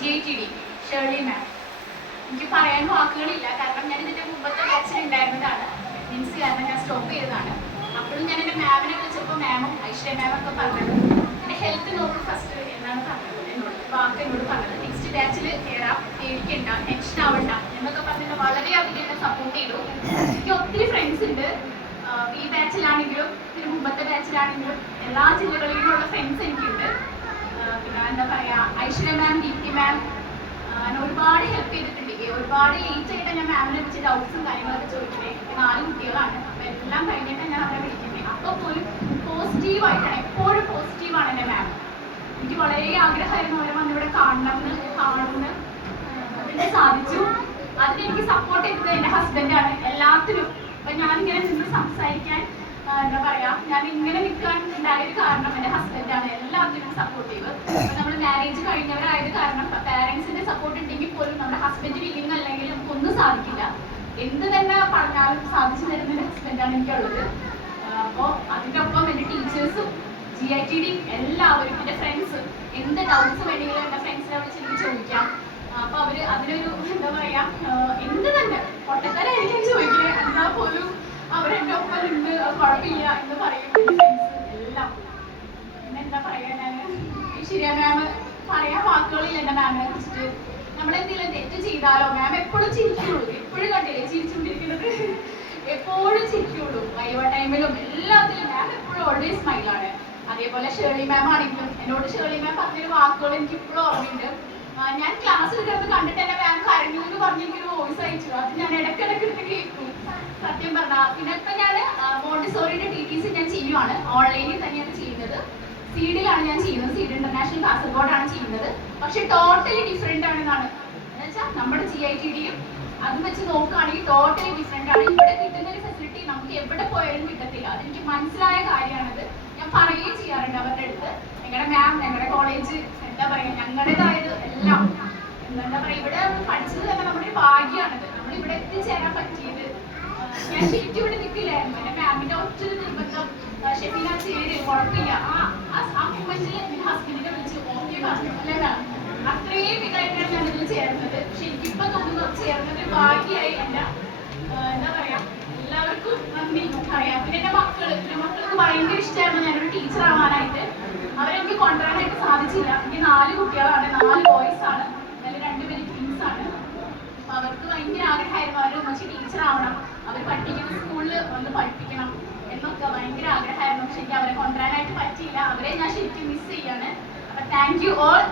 GITD Shirley മാം. എനിക്ക് പറയാൻ വാക്കുകളില്ല, കാരണം ഞാൻ ഇതിൻ്റെ മുമ്പത്തെ ബാച്ചിൽ ഉണ്ടായിരുന്നതാണ്. മീൻസ് കാരണം ഞാൻ സ്റ്റോപ്പ് ചെയ്തതാണ്. അപ്പോഴും ഞാൻ എൻ്റെ മാമിനെ വിളിച്ചപ്പോൾ മാമും ഐശ്വര്യ മാമൊക്കെ പറഞ്ഞത് എൻ്റെ ഹെൽത്ത് നോക്ക് ഫസ്റ്റ് എന്നാണ് പറഞ്ഞത്. എന്നോട് പറഞ്ഞത് നെക്സ്റ്റ് ബാച്ചിൽ കയറാം, പേടിക്കണ്ട, ടെൻഷൻ ആവണ്ട എന്നൊക്കെ പറഞ്ഞിട്ട് വളരെയധികം എന്നെ സപ്പോർട്ട് ചെയ്തു. എനിക്ക് ഒത്തിരി ഫ്രണ്ട്സ് ഉണ്ട്. ഈ ബാച്ചിലാണെങ്കിലും ഇതിന് മുമ്പത്തെ ബാച്ചിലാണെങ്കിലും എല്ലാ ജില്ലകളിലുമുള്ള ഫ്രണ്ട്സ് എനിക്കുണ്ട്. പിന്നെ എന്താ പറയുക, ഐശ്വര്യ മാം, ദീപ്തി മാം എന്നെ ഒരുപാട് ഹെൽപ്പ് ചെയ്തിട്ടുണ്ട്. ഒരുപാട് ലേറ്റ് ആയിട്ട് ഞാൻ മാമിനെ വിളിച്ച് ഡൗട്ട്സും കാര്യങ്ങളൊക്കെ ചോദിക്കുന്നത്. 4 കുട്ടികളാണ്, അപ്പം എല്ലാം കഴിഞ്ഞിട്ടാണ് ഞാൻ അവരെ വിളിക്കുന്നത്. അപ്പോൾ പോലും പോസിറ്റീവായിട്ടാണ്, എപ്പോഴും പോസിറ്റീവാണ് എൻ്റെ മാം. എനിക്ക് വളരെ ആഗ്രഹമായിരുന്നു അവരെ വന്നിവിടെ കാണണമെന്ന്. അതിനെ സാധിച്ചു. അതിനെനിക്ക് സപ്പോർട്ട് ചെയ്തത് എൻ്റെ ഹസ്ബൻഡാണ് എല്ലാത്തിനും. അപ്പം ഞാനിങ്ങനെ നിന്ന് സംസാരിക്കാൻ എന്താ പറയുക, ഞാൻ ഇങ്ങനെ നിൽക്കാൻ ഉണ്ടായൊരു കാരണം എൻ്റെ ഹസ്ബൻഡാണ് എല്ലാത്തിനും സപ്പോർട്ടീവ്. അപ്പം നമ്മൾ മാരേജ് കഴിഞ്ഞവരായത് കാരണം പാരൻസിൻ്റെ സപ്പോർട്ട് ഉണ്ടെങ്കിൽ പോലും നമ്മുടെ ഹസ്ബൻഡ് വില്ലിങ് അല്ലെങ്കിൽ നമുക്കൊന്നും സാധിക്കില്ല. എന്ത് തന്നെ പറഞ്ഞാലും സാധിച്ചു തരുന്ന എൻ്റെ ഹസ്ബൻഡാണ് എനിക്കുള്ളത്. അപ്പോൾ അതിൻ്റെ ഒപ്പം എൻ്റെ ടീച്ചേഴ്സും GITD എല്ലാവരും, എൻ്റെ ഫ്രണ്ട്സ്, എന്ത് ഡൗട്ട്സ് വേണമെങ്കിലും എൻ്റെ ഫ്രണ്ട്സിനെ വിളിച്ച് എനിക്ക് ചോദിക്കാം. അപ്പോൾ അവർ അതിനൊരു എന്താ പറയുക, എന്ത് തന്നെ പൊട്ടത്തരായിരിക്കും ചോദിക്കുന്നത്, എന്നാൽ പോലും അവരെൻ്റെ ഒപ്പം ഉണ്ട്, കുഴപ്പമില്ല എന്ന് പറയും ഫ്രണ്ട്സ് എല്ലാം. പിന്നെ എന്താ പറയുക, ഞാൻ ഐശ്വര്യ മാം പറയാൻ വാക്കുകളില്ല എൻ്റെ മാമിനെ കുറിച്ചിട്ട്. നമ്മളെന്തെങ്കിലും തെറ്റ് ചെയ്താലോ മാം എപ്പോഴും ചിരിക്കുള്ളൂ. എപ്പോഴും കണ്ടില്ലേ ചിരിച്ചുകൊണ്ടിരിക്കുന്നത്, എപ്പോഴും ചിരിക്കുള്ളൂ. വൈവ ടൈമിലും എല്ലാത്തിലും മാം എപ്പോഴും ഓൾവേസ് സ്മൈലാണ്. അതേപോലെ ഷേർലി മാം ആണെങ്കിലും എന്നോട് ഷേർലി മാം പറഞ്ഞൊരു വാക്കുകൾ എനിക്ക് ഇപ്പോഴും ഓർമ്മയുണ്ട്. ഞാൻ ക്ലാസ് എടുക്കുന്നത് കണ്ടിട്ട് എൻ്റെ മാം കരഞ്ഞു എന്ന് പറഞ്ഞ് എനിക്കൊരു വോയിസ് അയച്ചു. അത് ഞാൻ ഇടയ്ക്കിടയ്ക്ക് എടുത്ത് കേൾക്കും സത്യം പറഞ്ഞാൽ. പിന്നെ ഇപ്പം ഞാൻ മോണ്ടിസോറിയുടെ TTC ഞാൻ ചെയ്യുവാണ്, ഓൺലൈനിൽ തന്നെയാണ് ചെയ്യുന്നത്. സീഡിലാണ് ഞാൻ ചെയ്യുന്നത്, സീഡ് ഇന്റർനാഷണൽ കാസർഗോഡാണ് ചെയ്യുന്നത്. പക്ഷെ ടോട്ടലി ഡിഫറെൻ്റ് ആണെന്നാണ്. എന്ന് വെച്ചാൽ നമ്മുടെ GITDയും അതും വെച്ച് നോക്കുകയാണെങ്കിൽ ടോട്ടലി ഡിഫറെൻ്റ് ആണ്. ഇവിടെ കിട്ടുന്ന ഒരു ഫെസിലിറ്റി നമുക്ക് എവിടെ പോയാലും കിട്ടത്തില്ല. അതെനിക്ക് മനസ്സിലായ കാര്യമാണത്. ഞാൻ പറയുകയും ചെയ്യാറുണ്ട് അവരുടെ അടുത്ത്, ഞങ്ങളുടെ മാം, ഞങ്ങളുടെ കോളേജ് എന്താ പറയുക, ഞങ്ങളുടേതായത് എല്ലാം എന്താ പറയുക, ഇവിടെ പഠിച്ചത് തന്നെ നമ്മുടെ ഒരു ഭാഗ്യമാണത്. നമ്മളിവിടെ എത്തിച്ചേരാൻ പറ്റിയത്. ഞാൻ ശരിക്കും ഇവിടെ നിൽക്കില്ലായിരുന്നു. എൻ്റെ മാമിൻ്റെ ഒറ്റൊരു നിർബന്ധം, ഷെഫീന ചേര്, കുഴപ്പമില്ല, ആ മൊമെന്റിൽ എൻ്റെ ഹസ്ബൻഡിനെ വിളിച്ച് ഓക്കെ പറഞ്ഞു അല്ലേ മാം. അത്രയും ഇതായിട്ടാണ് ഞാൻ ഇതിൽ ചേർന്നത്. പക്ഷെ എനിക്കിപ്പോൾ തോന്നുന്നു ചേർന്നത് ഭാഗ്യമായി. എൻ്റെ എന്താ പറയുക, എല്ലാവർക്കും നന്ദി പറയാം. പിന്നെ എൻ്റെ മക്കൾക്ക് ഭയങ്കര ഇഷ്ടമായിരുന്നു ഞാനൊരു ടീച്ചർ ആവാനായിട്ട്. അവരെനിക്ക് കൊണ്ടുവരാനായിട്ട് സാധിച്ചില്ല. എനിക്ക് 4 കുട്ടികളാണ്, 4 ബോയ്സ് ആണ്, അതിൽ 2 പേര് ട്വിൻസ് ആണ്. അപ്പം അവർക്ക് ഭയങ്കര ആഗ്രഹമായിരുന്നു അവർ ഉമ്മച്ചി ടീച്ചർ ആവണം, അവർ പഠിപ്പിക്കുന്ന സ്കൂളിൽ വന്ന് പഠിപ്പിക്കണം എന്നൊക്കെ ഭയങ്കര ആഗ്രഹമായിരുന്നു. പക്ഷെ എനിക്ക് അവരെ കൊണ്ടുവരാനായിട്ട് പറ്റിയില്ല. അവരെ ഞാൻ ശരിക്കും മിസ് ചെയ്യാണ്. അപ്പം താങ്ക് യു ഓൾ.